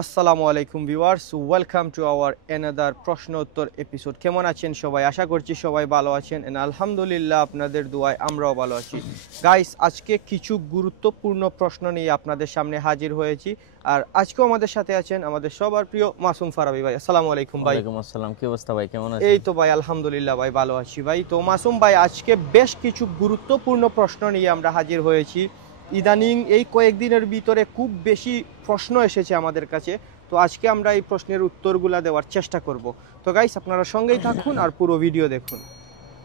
আসসালামু আলাইকুম viewers, welcome to our another প্রশ্ন উত্তর এপিসোড। কেমন আছেন সবাই? আশা করছি সবাই ভালো আছেন এন্ড আলহামদুলিল্লাহ আপনাদের দোয়ায় আমরাও ভালো আছি। গাইস, আজকে কিছু গুরুত্বপূর্ণ প্রশ্ন নিয়ে আপনাদের সামনে হাজির হয়েছি। আর আজকেও আমাদের সাথে আছেন আমাদের সবার প্রিয় মাসুম ফারাবি ভাই। আসসালামু আলাইকুম ভাই। ওয়ালাইকুম আসসালাম। কি অবস্থা ভাই, কেমন আছেন? এই তো ভাই আলহামদুলিল্লাহ ভাই ভালো আছি ভাই। তো মাসুম ভাই, আজকে বেশ কিছু গুরুত্বপূর্ণ প্রশ্ন নিয়ে আমরা হাজির হয়েছি। ইদানিং এই কয়েকদিনের ভিতরে খুব বেশি প্রশ্ন এসেছে আমাদের কাছে, তো আজকে আমরা এই প্রশ্নের উত্তরগুলা দেওয়ার চেষ্টা করব। তো গাইস, আপনারা সঙ্গেই থাকুন আর পুরো ভিডিও দেখুন।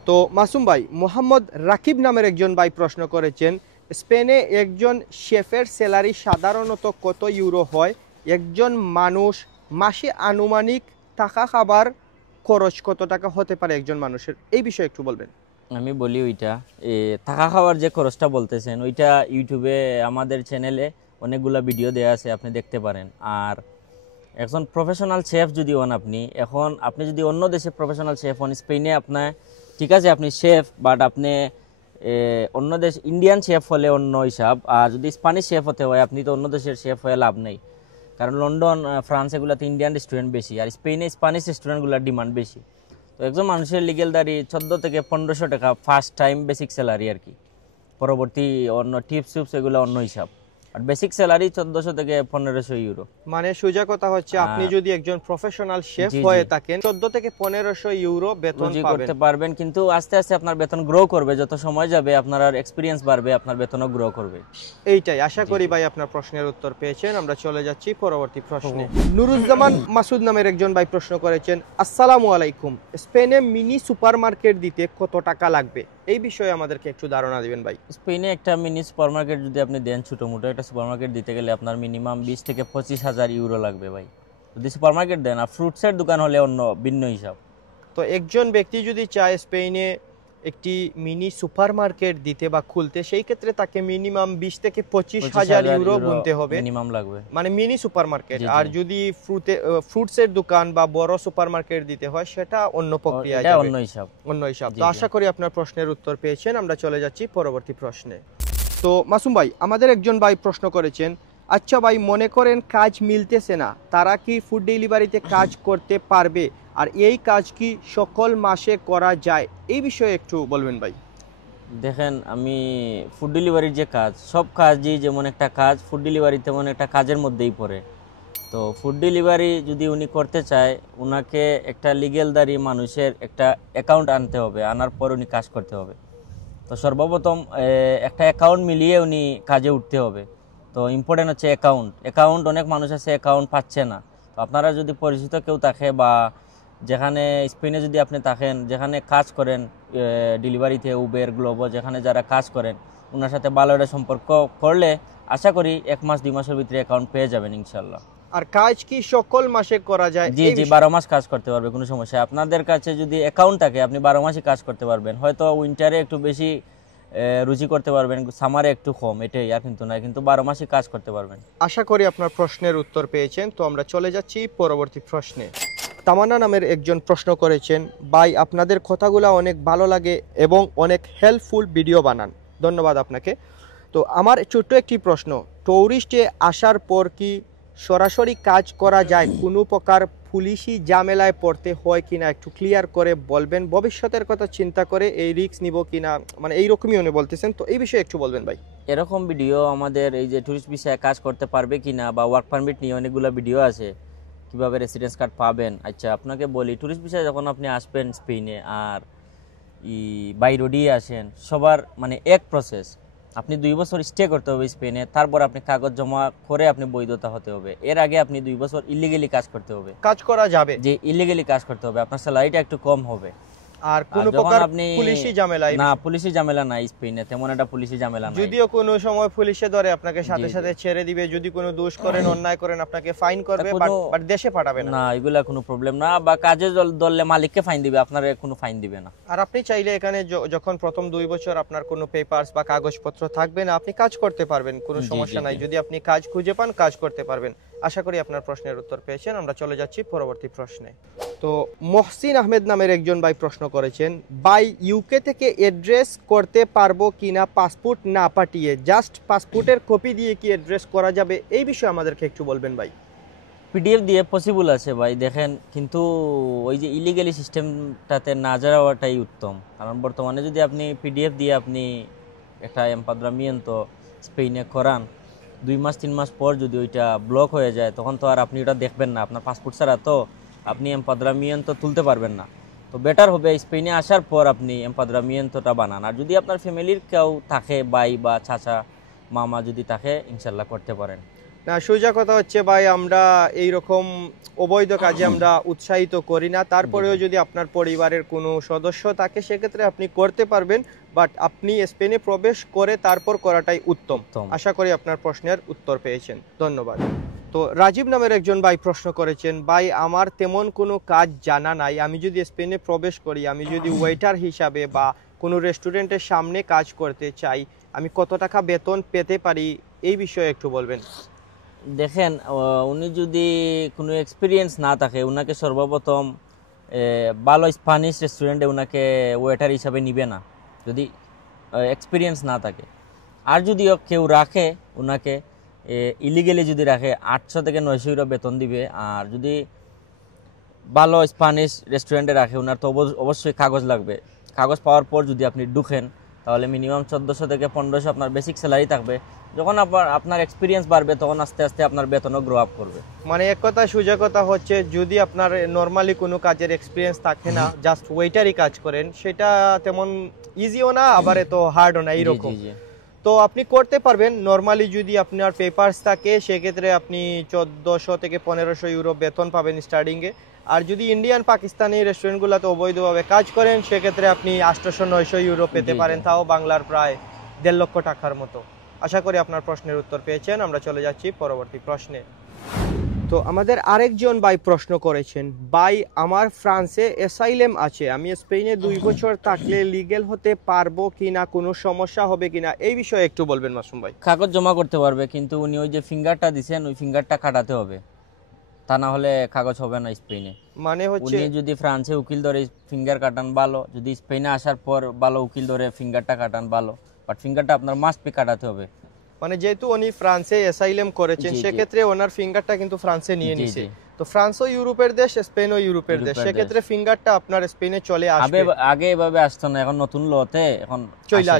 তো মাসুম ভাই, মোহাম্মদ রাকিব নামের একজন ভাই প্রশ্ন করেছেন, স্পেনে একজন শেফের স্যালারি সাধারণত কত ইউরো হয়? একজন মানুষ মাসে আনুমানিক থাকা খাবার খরচ কত টাকা হতে পারে একজন মানুষের, এই বিষয়ে একটু বলবেন। আমি বলি ওইটা থাকা খাওয়ার যে খরচটা বলতেছেন ওইটা ইউটিউবে আমাদের চ্যানেলে অনেকগুলো ভিডিও দেওয়া আছে, আপনি দেখতে পারেন। আর একজন প্রফেশনাল শেফ যদি হন আপনি যদি অন্য দেশে প্রফেশনাল শেফ হন, স্পেনে আপনার ঠিক আছে আপনি শেফ, বাট আপনি অন্য দেশ ইন্ডিয়ান শেফ হলে অন্য হিসাব। আর যদি স্প্যানিশ শেফ হতে হয়, আপনি তো অন্য দেশের শেফ হয়ে লাভ নেই, কারণ লন্ডন ফ্রান্স এগুলোতে ইন্ডিয়ান রেস্টুরেন্ট বেশি, আর স্পেনে স্প্যানিশ রেস্টুরেন্টগুলোর ডিমান্ড বেশি। তো একজন মানুষের লিগেল দাঁড়ি 14 থেকে 1500 টাকা ফার্স্ট টাইম বেসিক স্যালারি আর কি। পরবর্তী অন্য টিপস টিপস এগুলো অন্য হিসাব। আর বেসিক স্যালারি 1400 থেকে 1500 ইউরো। মানে সোজা কথা হচ্ছে, আপনি যদি একজন প্রফেশনাল শেফ হয়ে থাকেন 14 থেকে 1500 ইউরো বেতন করতে পারবেন, কিন্তু আস্তে আস্তে আপনার বেতন গ্রো করবে, যত সময় যাবে আপনার এক্সপিরিয়েন্স বাড়বে, আপনার বেতনও গ্রো করবে। এইটাই আশা করি ভাই আপনার প্রশ্নের উত্তর পেয়েছেন। আমরা চলে যাচ্ছি পরবর্তী প্রশ্নে। নুরুজ্জামান মাসুদ নামের একজন ভাই প্রশ্ন করেছেন, আসসালামু আলাইকুম, স্পেনে মিনি সুপারমার্কেট দিতে কত টাকা লাগবে? এই বিষয়ে আমাদেরকে একটু ধারণা দিবেন ভাই। স্পেনে একটা মিনি সুপারমার্কেট যদি আপনি দেন, ছোটো মোটো একটা সুপারমার্কেট দিতে গেলে আপনার মিনিমাম 20 থেকে 25,000 ইউরো লাগবে ভাই, যদি সুপারমার্কেট দেন। আর ফ্রুটসের দোকান হলে অন্য ভিন্ন হিসাব। তো একজন ব্যক্তি যদি চায় স্পেনে একটি মিনি সুপারমার্কেট দিতে বা খুলতে, সেই ক্ষেত্রে তাকে মিনিমাম 20 থেকে 25,000 ইউরো গুনতে হবে, মিনিমাম লাগবে, মানে মিনি সুপারমার্কেট। আর যদি ফ্রুটসের দোকান বা বড় সুপারমার্কেট দিতে হয়, সেটা অন্য প্রক্রিয়া, অন্য হিসাব। তো আশা করি আপনার প্রশ্নের উত্তর পেয়েছেন। আমরা চলে যাচ্ছি পরবর্তী প্রশ্নে। তো মাসুম ভাই, আমাদের একজন ভাই প্রশ্ন করেছেন, আচ্ছা ভাই, মনে করেন কাজ মিলতেছে না, তারা কি ফুড ডেলিভারিতে কাজ করতে পারবে? আর এই কাজ কি সকল মাসে করা যায়? এই বিষয়ে একটু বলবেন ভাই। দেখেন, আমি ফুড ডেলিভারির যে কাজ, সব কাজই যেমন একটা কাজ, ফুড ডেলিভারি তেমন একটা কাজের মধ্যেই পড়ে। তো ফুড ডেলিভারি যদি উনি করতে চায়, ওনাকে একটা লিগেলদারি মানুষের একটা অ্যাকাউন্ট আনতে হবে, আনার পর উনি কাজ করতে হবে। তো সর্বপ্রথম একটা অ্যাকাউন্ট মিলিয়ে উনি কাজে উঠতে হবে। তো ইম্পর্টেন্ট হচ্ছে অ্যাকাউন্ট। অনেক মানুষ আছে অ্যাকাউন্ট পাচ্ছে না। তো আপনারা যদি পরিচিত কেউ থাকে, বা যেখানে স্পেনে যদি আপনি থাকেন, যেখানে কাজ করেন ডেলিভারিতে, উবের, গ্লোবো, যেখানে যারা কাজ করেন, ওনার সাথে ভালো একটা সম্পর্ক করলে আশা করি 1 মাস 2 মাসের ভিতরে অ্যাকাউন্ট পেয়ে যাবেন ইনশাল্লাহ। আর কাজ কি সকল মাসে করা যায়? জি, 12 মাস কাজ করতে পারবে, কোনো সমস্যা। আপনাদের কাছে যদি অ্যাকাউন্ট থাকে, আপনি 12 মাসই কাজ করতে পারবেন। হয়তো উইন্টারে একটু বেশি রুচি করতে পারবেন, সামারে একটু কম, এটাই, আর কিন্তু না, কিন্তু 12 মাসই কাজ করতে পারবেন। আশা করি আপনার প্রশ্নের উত্তর পেয়েছেন। তো আমরা চলে যাচ্ছি পরবর্তী প্রশ্নে। তামান্না নামের একজন প্রশ্ন করেছেন, ভাই আপনাদের কথাগুলো অনেক ভালো লাগে এবং অনেক হেল্পফুল ভিডিও বানান, ধন্যবাদ আপনাকে। তো আমার ছোট্ট একটি প্রশ্ন, ট্যুরিস্টে আসার পর কি সরাসরি কাজ করা যায়? কোনো প্রকার পুলিশি ঝামেলায় পড়তে হয় কিনা একটু ক্লিয়ার করে বলবেন। ভবিষ্যতের কথা চিন্তা করে এই রিস্ক নিব কিনা, মানে এইরকমই উনি বলতেছেন। তো এই বিষয়ে একটু বলবেন ভাই। এরকম ভিডিও আমাদের এই যে ট্যুরিস্ট ভিসায় কাজ করতে পারবে কিনা, বা ওয়ার্ক পারমিট নিয়ে অনেকগুলো ভিডিও আছে, কিভাবে রেসিডেন্স কার্ড পাবেন। আচ্ছা, আপনাকে বলি, ট্যুরিস্ট ভিসায় যখন আপনি আসবেন স্পেনে, আর বাই রোডই আসেন, সবার মানে এক প্রসেস। আপনি 2 বছর স্টে করতে হবে স্পেনে, তারপর আপনি কাগজ জমা করে আপনি বৈধতা হতে হবে। এর আগে আপনি 2 বছর ইলিগেলি কাজ করতে হবে। কাজ করা যাবে? যে ইলিগেলি কাজ করতে হবে, আপনার স্যালারিটা একটু কম হবে। আর কোনো প্রকার পুলিশি ঝামেলা না, পুলিশি ঝামেলা নাই স্পেনে, তেমন একটা পুলিশি ঝামেলা নাই। যদিও কোনো সময় পুলিশে ধরে আপনাকে সাথে সাথে ছেড়ে দিবে, যদি কোনো দোষ করেন, অন্যায় করেন, আপনাকে ফাইন করবে, বাট দেশে পাঠাবে না। না, এগুলা কোনো প্রবলেম না, বা কাজে ধরলে মালিককে ফাইন দিবে, আপনার কোনো ফাইন দিবে না। আর আপনি চাইলে এখানে যখন প্রথম 2 বছর আপনার কোনো পেপারস বা কাগজপত্র থাকবে না, আপনি কাজ করতে পারবেন, কোনো সমস্যা নাই। যদি আপনি কাজ খুঁজে পান, কাজ করতে পারবেন। আশা করি আপনার প্রশ্নের উত্তর পেয়েছেন। আমরা চলে যাচ্ছি পরবর্তী প্রশ্নে। তো মহসিন আহমেদ নামের একজন ভাই প্রশ্ন করেছেন, ভাই ইউকে থেকে অ্যাড্রেস করতে পারবো কিনা পাসপোর্ট না পাঠিয়ে? জাস্ট পাসপোর্টের কপি দিয়ে কি অ্যাড্রেস করা যাবে? এই বিষয়ে আমাদেরকে একটু বলবেন ভাই। পিডিএফ দিয়ে পসিবল আছে ভাই, দেখেন, কিন্তু ওই যে ইলিগালি সিস্টেমটাতে না যাওয়াটাই উত্তম। কারণ বর্তমানে যদি আপনি পিডিএফ দিয়ে আপনি একটা এমপাদ্রামিয়েন্তো স্পেনে করান, 2 মাস 3 মাস পর যদি ওইটা ব্লক হয়ে যায়, তখন তো আর আপনি ওটা দেখবেন না, আপনার পাসপোর্ট ছাড়া তো আপনি এমপাদ্রামিয়েন্তো তুলতে পারবেন না। তো বেটার হবে স্পেনে আসার পর আপনি এমপাদ্রামিয়েন্তোটা বানান। আর যদি আপনার ফ্যামিলির কেউ থাকে, ভাই বা চাচা মামা যদি থাকে, ইনশাল্লাহ করতে পারেন। না, সোজা কথা হচ্ছে ভাই, আমরা এই রকম অবৈধ কাজে আমরা উৎসাহিত করি না। তারপরেও যদি আপনার পরিবারের কোনো সদস্য থাকে সেক্ষেত্রে আপনি করতে পারবেন, বাট আপনি স্পেনে প্রবেশ করে তারপর করাটাই উত্তম। আশা করি আপনার প্রশ্নের উত্তর পেয়েছেন, ধন্যবাদ। তো রাজীব নামের একজন ভাই প্রশ্ন করেছেন, ভাই আমার তেমন কোনো কাজ জানা নাই, আমি যদি স্পেনে প্রবেশ করি, আমি যদি ওয়েটার হিসাবে বা কোনো রেস্টুরেন্টের সামনে কাজ করতে চাই, আমি কত টাকা বেতন পেতে পারি, এই বিষয়ে একটু বলবেন। দেখেন, উনি যদি কোনো এক্সপিরিয়েন্স না থাকে, ওনাকে সর্বপ্রথম ভালো স্প্যানিশ রেস্টুরেন্টে ওনাকে ওয়েটার হিসাবে নিবে না, যদি এক্সপিরিয়েন্স না থাকে। আর যদিও কেউ রাখে ওনাকে ইলিগেলি যদি রাখে, 800 থেকে 900 ইউরো বেতন দিবে। আর যদি ভালো স্প্যানিশ রেস্টুরেন্টে রাখে, ওনার তো অবশ্যই কাগজ লাগবে। কাগজ পাওয়ার পর যদি আপনি ঢুকেন, তাহলে মিনিমাম 1400 থেকে 1500 আপনার বেসিক স্যালারি থাকবে। যখন আপনার এক্সপিরিয়েন্স বাড়বে, তখন আস্তে আস্তে আপনার বেতনও গ্রো আপ করবে। মানে এক কথা, সোজা কথা হচ্ছে, যদি আপনার নর্মালি কোনো কাজের এক্সপিরিয়েন্স থাকে না, জাস্ট ওয়েটারই কাজ করেন, সেটা তেমন ইজিও না, আবার এত হার্ডও না, এইরকম। তো আপনি করতে পারবেন নর্মালি, যদি আপনার পেপারস থাকে সেক্ষেত্রে আপনি 1400 থেকে 1500 ইউরো বেতন পাবেন স্টার্টিংয়ে। আর যদি ইন্ডিয়ান পাকিস্তানি রেস্টুরেন্টগুলোতে অবৈধভাবে কাজ করেন, সেক্ষেত্রে আপনি 800-900 ইউরো পেতে পারেন, তাও বাংলার প্রায় 1.5 লক্ষ টাকার মতো। আশা করি আপনার প্রশ্নের উত্তর পেয়েছেন। আমরা চলে যাচ্ছি পরবর্তী প্রশ্নে। তো আমাদের আরেকজন ভাই প্রশ্ন করেছেন, ভাই আমার ফ্রান্সে অ্যাসাইলেম আছে, আমি স্পেনে 2 বছর থাকলে লিগ্যাল হতে পারবো কিনা, কোনো সমস্যা হবে কিনা, এই বিষয়ে একটু বলবেন মাসুম ভাই। কাগজ জমা করতে পারবে, কিন্তু উনি ওই যে ফিঙ্গারটা দিছেন, ওই ফিঙ্গারটা কাটাতে হবে, তা না হলে কাগজ হবে না স্পেনে। মানে হচ্ছে উনি যদি ফ্রান্সে উকিল ধরে ফিঙ্গার কাটান ভালো, যদি স্পেনে আসার পর ভালো উকিল ধরে ফিঙ্গারটা কাটান ভালো, বাট ফিঙ্গারটা আপনার মাস্ট বি কাটাতে হবে। মানে যেহেতু উনি ফ্রান্সে অ্যাসাইলেম করেছেন, সেক্ষেত্রে ওনার ফিঙ্গারটা কিন্তু ফ্রান্সে নিয়ে নিছে। তো ফ্রান্সও ইউরোপের দেশ, স্পেনও ইউরোপের দেশ, সেক্ষেত্রে ফিঙ্গারটা আপনার স্পেনে চলে আসবে। আগে এভাবে আসতো না, এখন নতুন লতে এখন চলে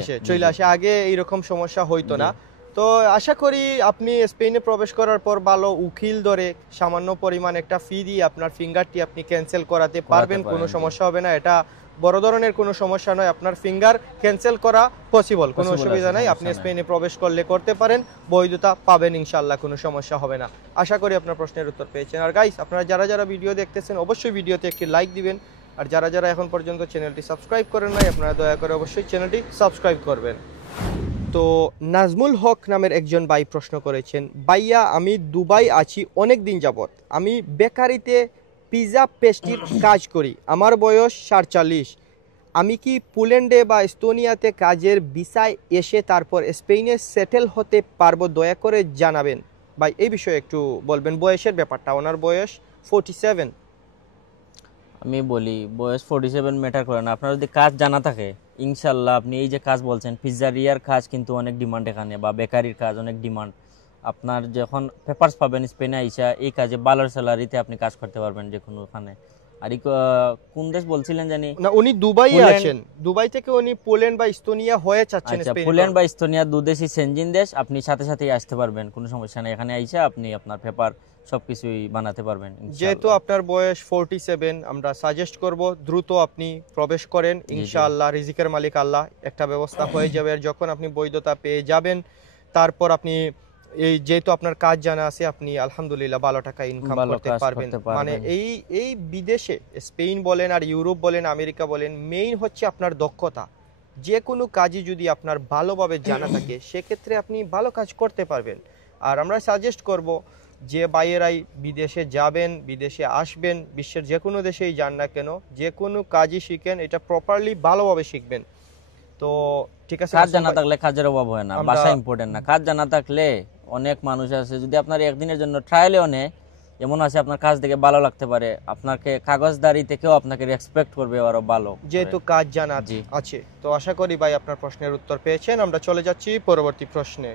আসে, আগে এইরকম সমস্যা হইতো না। তো আশা করি আপনি স্পেনে প্রবেশ করার পর ভালো উকিল ধরে সামান্য পরিমাণ একটা ফি দিয়ে আপনার ফিঙ্গারটি আপনি ক্যান্সেল করাতে পারবেন, কোনো সমস্যা হবে না। এটা বড় ধরনের কোনো সমস্যা নয়, আপনার ফিঙ্গার ক্যান্সেল করা পসিবল, কোনো অসুবিধা নাই। আপনি স্পেনে প্রবেশ করলে করতে পারেন, বৈধতা পাবেন ইনশাআল্লাহ, কোনো সমস্যা হবে না। আশা করি আপনার প্রশ্নের উত্তর পেয়েছেন। আর গাইস, আপনারা যারা যারা ভিডিও দেখতেছেন, অবশ্যই ভিডিওতে একটি লাইক দিবেন। আর যারা যারা এখন পর্যন্ত চ্যানেলটি সাবস্ক্রাইব করেন নাই, আপনারা দয়া করে অবশ্যই চ্যানেলটি সাবস্ক্রাইব করবেন। তো নাজমুল হক নামের একজন ভাই প্রশ্ন করেছেন, ভাইয়া আমি দুবাই আছি অনেক দিন যাবত, আমি বেকারিতে পিৎজা পেস্ট্রির কাজ করি, আমার বয়স 47, আমি কি পোল্যান্ডে বা এস্তোনিয়াতে কাজের ভিসায় এসে তারপর স্পেনে সেটেল হতে পারবো, দয়া করে জানাবেন ভাই, এই বিষয়ে একটু বলবেন। বয়সের ব্যাপারটা, ওনার বয়স 47। আমি বলি, বয়স 47 ম্যাটার করে না, আপনার যদি কাজ জানা থাকে, ইনশাল্লাহ আপনি এই যে কাজ বলছেন, পিজ্জারিয়ার কাজ কিন্তু অনেক ডিমান্ড এখানে, বা বেকারির কাজ অনেক ডিমান্ড। আপনার যখন পেপারস পাবেন স্পেনে আইসা, এই কাজে ভালো স্যালারিতে আপনি কাজ করতে পারবেন যে কোনো ওখানে। আর কোন দেশ বলছিলেন জানি না, উনি দুবাই আছেন, দুবাই থেকে উনি পোল্যান্ড বা এস্তোনিয়া হয়ে যাচ্ছেন। আচ্ছা, পোল্যান্ড বা এস্তোনিয়া দুদেশই সেনজিন দেশ, আপনি সাথে সাথেই আসতে পারবেন, কোনো সমস্যা নেই। এখানে আইসা আপনি আপনার পেপার সবকিছুই বানাতে পারবেন। যেহেতু আপনার বয়স 47, আমরা সাজেস্ট করব দ্রুত আপনি প্রবেশ করেন, ইনশাআল্লাহ রিজিকের মালিক আল্লাহ, একটা ব্যবস্থা হয়ে যাবে। আর যখন আপনি বৈধতা পেয়ে যাবেন, তারপর আপনি এই যেহেতু আপনার কাজ জানা আছে, আপনি আলহামদুলিল্লাহ ভালো টাকা ইনকাম করতে পারবেন। মানে এই বিদেশে স্পেন বলেন আর ইউরোপ বলেন, আমেরিকা বলেন, মেইন হচ্ছে আপনার দক্ষতা। যে কোনো কাজই যদি আপনার ভালোভাবে জানা থাকে, সেক্ষেত্রে আপনি ভালো কাজ করতে পারবেন। আর আমরা সাজেস্ট করব যে ভাইয়েরাই বিদেশে যাবেন, বিদেশে আসবেন, বিশ্বের যে কোনো দেশেই যান না কেন, যে কোনো কাজই শিখেন, এটা প্রপারলি ভালোভাবে শিখবেন। তো ঠিক আছে, কাজ জানা থাকলে কাজের অভাব হয় না, ভাষা ইম্পর্টেন্ট না। কাজ জানা থাকলে অনেক মানুষ আছে, যদি আপনার একদিনের জন্য ট্রায়ালেও নেয়, এমন আছে আপনার কাজ দেখে ভালো লাগতে পারে, আপনাকে কাগজদারি থেকেও আপনাকে রেসপেক্ট করবে আরো ভালো, যেহেতু কাজ জানা আছে। তো আশা করি ভাই আপনার প্রশ্নের উত্তর পেয়েছেন। আমরা চলে যাচ্ছি পরবর্তী প্রশ্নে।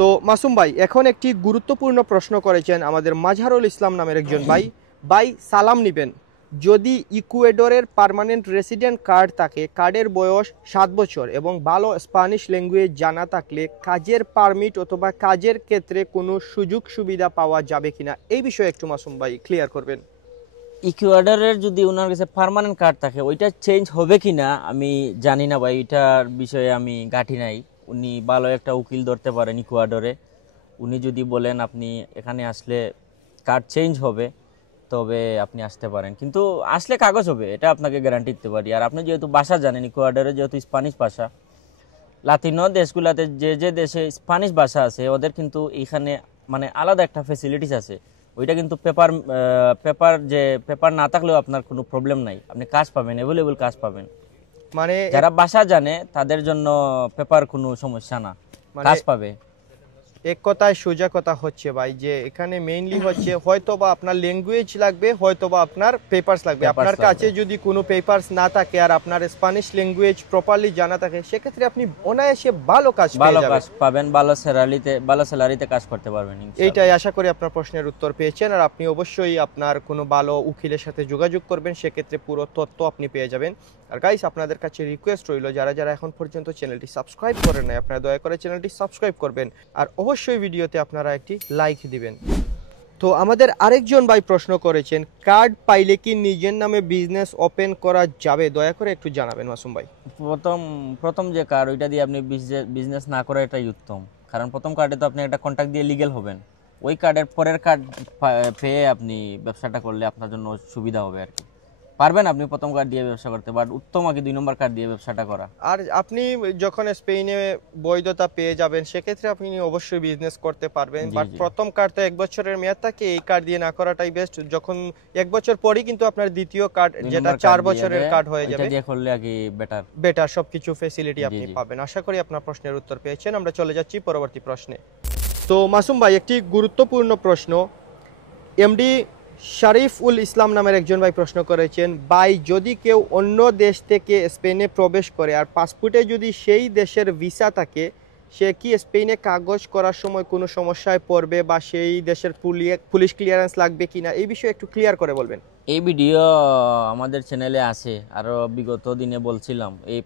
তো মাসুম ভাই এখন একটি গুরুত্বপূর্ণ প্রশ্ন করেছেন আমাদের মাজহারুল ইসলাম নামের একজন ভাই। ভাই সালাম নিবেন, যদি ইকুয়েডরের পার্মানেন্ট রেসিডেন্ট কার্ড থাকে, কার্ডের বয়স 7 বছর এবং ভালো স্প্যানিশ ল্যাঙ্গুয়েজ জানা থাকলে কাজের পারমিট অথবা কাজের ক্ষেত্রে কোনো সুযোগ সুবিধা পাওয়া যাবে কিনা, এই বিষয়ে একটু মাসুম ভাই ক্লিয়ার করবেন। ইকুয়েডরের যদি ওনার কাছে পার্মানেন্ট কার্ড থাকে ওইটা চেঞ্জ হবে কিনা আমি জানি না ভাই, এটার বিষয়ে আমি ঘাঁটি নাই। উনি ভালো একটা উকিল ধরতে পারেন ইকুয়েডরে, উনি যদি বলেন আপনি এখানে আসলে কার্ড চেঞ্জ হবে তবে আপনি আসতে পারেন, কিন্তু আসলে কাগজ হবে এটা আপনাকে গ্যারান্টি দিতে পারি। আর আপনি যেহেতু ভাষা জানেন, ইকুয়েডরে যেহেতু স্প্যানিশ ভাষা, লাতিনো দেশগুলোতে যে যে দেশে স্প্যানিশ ভাষা আছে ওদের কিন্তু এইখানে মানে আলাদা একটা ফেসিলিটিস আছে। ওইটা কিন্তু পেপার না থাকলেও আপনার কোনো প্রবলেম নাই, আপনি কাজ পাবেন, অ্যাভেলেবল কাজ পাবেন। মানে যারা ভাষা জানে তাদের জন্য পেপার কোনো সমস্যা না, কাজ পাবে। এক কথায় সোজা কথা হচ্ছে ভাই যে এখানে মেইনলি হচ্ছে হয়তো বা আপনার ল্যাঙ্গুয়েজ লাগবে, হয়তো বা আপনার পেপারস লাগবে। আপনার কাছে যদি কোনো পেপারস না থাকে আর আপনার স্প্যানিশ ল্যাঙ্গুয়েজ প্রপারলি জানা থাকে, সেক্ষেত্রে আপনি অনায়াসে ভালো কাজ পাবেন, ভালো স্যালারিতে কাজ করতে পারবেন। এইটাই আশা করি আপনার প্রশ্নের উত্তর পেয়েছেন। আর আপনি অবশ্যই আপনার কোনো ভালো উকিলের সাথে যোগাযোগ করবেন, সেক্ষেত্রে পুরো তথ্য আপনি পেয়ে যাবেন। আর গাইস আপনাদের কাছে রিকোয়েস্ট রইল, যারা যারা এখন পর্যন্ত চ্যানেলটি সাবস্ক্রাইব করেন নাই, আপনারা দয়া করে চ্যানেলটি সাবস্ক্রাইব করবেন আর অবশ্যই ভিডিওতে আপনারা একটি লাইক দিবেন। তো আমাদের আরেকজন ভাই প্রশ্ন করেছেন, কার্ড পাইলে কি নিজের নামে বিজনেস ওপেন করা যাবে, দয়া করে একটু জানাবেন মাসুম ভাই। প্রথম যে কার্ড ওইটা দিয়ে আপনি বিজনেস না করে এটাই উত্তম, কারণ প্রথম কার্ডে তো আপনি একটা কন্ট্রাক্ট দিয়ে লিগ্যাল হবেন, ওই কার্ডের পরের কার্ড পেয়ে আপনি ব্যবসাটা করলে আপনার জন্য সুবিধা হবে আর কি। পারবেন আপনি প্রথম কার্ড দিয়ে ব্যবসা করতে, বাট উত্তম আগে 2 নম্বর কার্ড দিয়ে ব্যবসাটা করা। আর আপনি যখন স্পেনে বৈধতা পেয়ে যাবেন, সেক্ষেত্রে আপনি অবশ্যই বিজনেস করতে পারবেন। বাট প্রথম কার্ড তো 1 বছরের মেয়াদ থাকে, এই কার্ড দিয়ে না করাটাই বেস্ট। যখন 1 বছর পরই কিন্তু আপনার দ্বিতীয় কার্ড যেটা 4 বছরের কার্ড হয়ে যাবে, এটা দিয়ে করলে আগে বেটার সবকিছু ফ্যাসিলিটি আপনি পাবেন। আশা করি আপনার প্রশ্নের উত্তর পেয়েছেন। আমরা চলে যাচ্ছি পরবর্তী প্রশ্নে। তো মাসুম ভাই একটি গুরুত্বপূর্ণ প্রশ্ন, এমডি শরীফুল ইসলাম নামের একজন ভাই প্রশ্ন করেছেন, ভাই যদি কেউ অন্য দেশ থেকে স্পেনে প্রবেশ করে আর পাসপোর্টে যদি সেই দেশের ভিসা থাকে, সে কি স্পেনে কাগজ করার সময় কোনো সমস্যায় পড়বে বা সেই দেশের পুলিশ ক্লিয়ারেন্স লাগবে কিনা, এই বিষয়ে একটু ক্লিয়ার করে বলবেন। এই ভিডিও আমাদের চ্যানেলে আছে, আরও বিগত দিনে বলছিলাম এই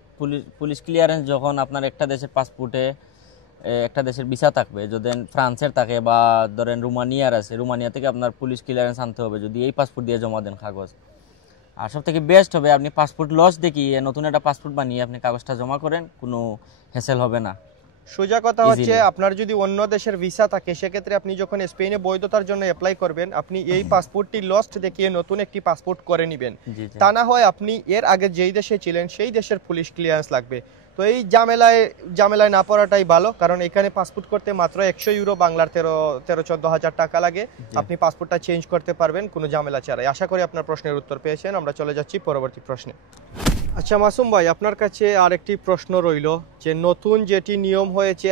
পুলিশ ক্লিয়ারেন্স যখন আপনার একটা দেশের পাসপোর্টে একটা দেশের ভিসা থাকবে, যদি ফ্রান্সের থাকে বা ধরেন রোমানিয়ার আছে, রোমানিয়া থেকে আপনার পুলিশ ক্লিয়ারেন্স আনতে হবে যদি এই পাসপোর্ট দিয়ে জমা দেন কাগজ। আর সব থেকে বেস্ট হবে আপনি পাসপোর্ট লস দেখিয়ে নতুন একটা পাসপোর্ট বানিয়ে আপনি কাগজটা জমা করেন, কোনো হ্যাসেল হবে না। সোজা কথা হচ্ছে আপনার যদি অন্য দেশের ভিসা থাকে, সেক্ষেত্রে আপনি যখন স্পেনে বৈধতার জন্য অ্যাপ্লাই করবেন, আপনি এই পাসপোর্টটি লস্ট দেখিয়ে নতুন একটি পাসপোর্ট করে নেবেন। তা না হয় আপনি এর আগে যেই দেশে ছিলেন সেই দেশের পুলিশ ক্লিয়ারেন্স লাগবে। তো এই ঝামেলায় না পড়াটাই ভালো, কারণ এখানে পাসপোর্ট করতে মাত্র 100 ইউরো, বাংলার 13-14 হাজার টাকা লাগে। আপনি পাসপোর্টটা চেঞ্জ করতে পারবেন কোনো ঝামেলা ছাড়াই। আশা করি আপনার প্রশ্নের উত্তর পেয়েছেন। আমরা চলে যাচ্ছি পরবর্তী প্রশ্নে। আচ্ছা মাসুম ভাই, আপনার কাছে আরেকটি প্রশ্ন রইল যে নতুন যেটি নিয়ম হয়েছে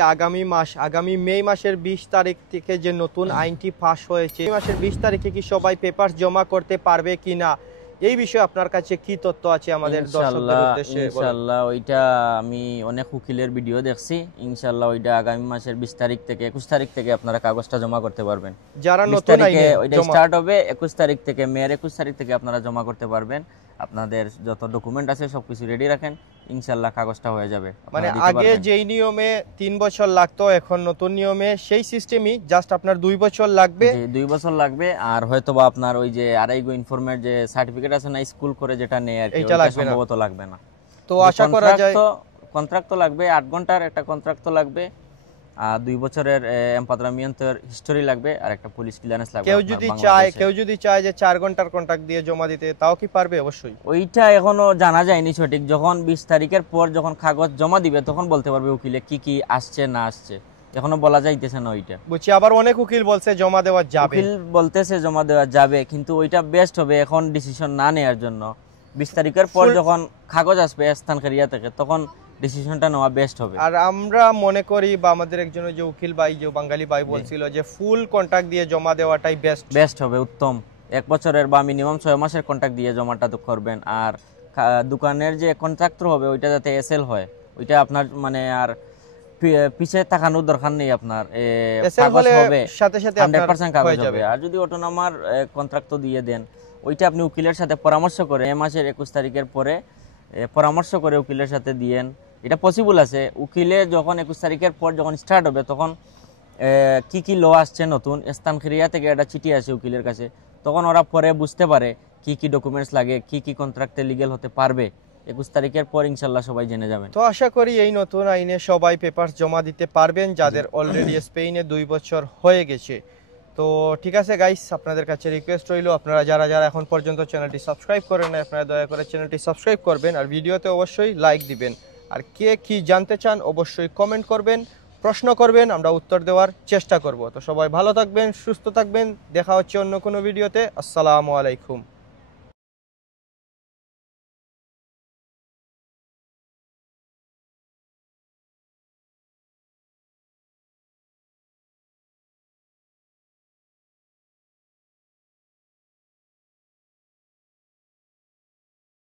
আগামী মে মাসের 20 তারিখ থেকে যে নতুন আইনটি পাস হয়েছে, এই মাসের 20 তারিখে কি সবাই পেপার জমা করতে পারবে কিনা, এই বিষয়ে আপনার কাছে কি তথ্য আছে আমাদের দর্শকদের উদ্দেশ্যে? ইনশাআল্লাহ ওইটা আমি অনেক উকিলের ভিডিও দেখছি, ইনশাআল্লাহ ওইটা আগামী মাসের 20 তারিখ থেকে 21 তারিখ থেকে আপনারা কাগজটা জমা করতে পারবেন। যারা নতুন আইনে ওইটা স্টার্ট হবে 21 তারিখ থেকে, মের 21 তারিখ থেকে আপনারা জমা করতে পারবেন। আপনাদের যত ডকুমেন্ট আছে সবকিছু রেডি রাখেন, ইনশাআল্লাহ কাগজটা হয়ে যাবে। মানে আগে যেই নিয়মে 3 বছর লাগতো, এখন নতুন নিয়মে সেই সিস্টেমই, জাস্ট আপনার 2 বছর লাগবে। 2 বছর লাগবে। আর হয়তো বা আপনার ওই যে আড়াইগো ইনফরমেট যে সার্টিফিকেট আছে না স্কুল করে যেটা নেয় আর কি, এটা সম্ভবত লাগবে না। তো আশা করা যায় কন্ট্রাক্ট তো লাগবে, 8 ঘন্টার একটা কন্ট্রাক্ট তো লাগবে, আর 2 বছরের এমপাদ্রামিয়ান্তের হিস্টোরি লাগবে, আর একটা পুলিশ ক্লিয়ারেন্স লাগবে। কেউ যদি চায় যে 4 ঘন্টার কন্ট্রাক্ট দিয়ে জমা দিতে, তাও কি পারবে? অবশ্যই। ওইটা এখনো জানা যায়নি সঠিক, যখন 20 তারিখের পর যখন কাগজ জমা দিবে তখন বলতে পারবে উকিলে কি কি আসছে না আসছে, এখনো বলা যাইতেছে না ওইটা। বুঝছি, আবার অনেক উকিল বলছে জমা দেওয়া যাবে, উকিল বলতেছে জমা দেওয়া যাবে, কিন্তু ওইটা বেস্ট হবে এখন ডিসিশন না নেওয়ার জন্য। 20 তারিখের পর যখন কাগজ আসবে স্থানকারিয়া থেকে, তখন ডিসিশনটা নেওয়া বেস্ট হবে। আর আমরা মনে করি বা আমাদের একজন যে উকিল ভাই, যে বাঙালি ভাই বলছিল যে ফুল কন্ট্রাক্ট দিয়ে জমা দেওয়াটাই বেস্ট হবে, উত্তম। 1 বছরের বা মিনিমাম 6 মাসের কন্ট্রাক্ট দিয়ে জমাটা তো করবেন। আর দোকানের যে কন্ট্রাক্টর হবে ওইটা যাতে এসএল হয়, ওইটা আপনার মানে আর পিছে তাকানোর দরকার নেই আপনার, এসএল কাগজ হলে হবে সাথে সাথে আপনার 100% কাগজ হয়ে যাবে। হবে। আর যদি অটোনামার কন্ট্রাক্ট দিয়ে দেন, ওইটা আপনি উকিলের সাথে পরামর্শ করে এই মাসের 21 তারিখের পরে পরামর্শ করে উকিলের সাথে দিয়েন, এটা পসিবল আছে। উকিলের যখন 21 তারিখের পর যখন স্টার্ট হবে, তখন কি কি ল আসছে নতুন, স্থান ক্রিয়া থেকে একটা চিঠি আসে উকিলের কাছে, তখন ওরা পরে বুঝতে পারে কি কি ডকুমেন্টস লাগে, কি কি কন্ট্রাক্টে লিগেল হতে পারবে। 21 তারিখের পর ইনশাল্লাহ সবাই জেনে যাবেন। তো আশা করি এই নতুন আইনে সবাই পেপারস জমা দিতে পারবেন যাদের অলরেডি স্পেনে 2 বছর হয়ে গেছে। তো ঠিক আছে গাইস, আপনাদের কাছে রিকোয়েস্ট রইল, আপনারা যারা যারা এখন পর্যন্ত চ্যানেলটি সাবস্ক্রাইব করেন না, আপনারা দয়া করে চ্যানেলটি সাবস্ক্রাইব করবেন, আর ভিডিওতে অবশ্যই লাইক দিবেন। আর কে কি জানতে চান অবশ্যই কমেন্ট করবেন, প্রশ্ন করবেন, আমরা উত্তর দেওয়ার চেষ্টা করব। তো সবাই ভালো থাকবেন, সুস্থ থাকবেন, দেখা হচ্ছে অন্য কোনো ভিডিওতে। আসসালামু আলাইকুম।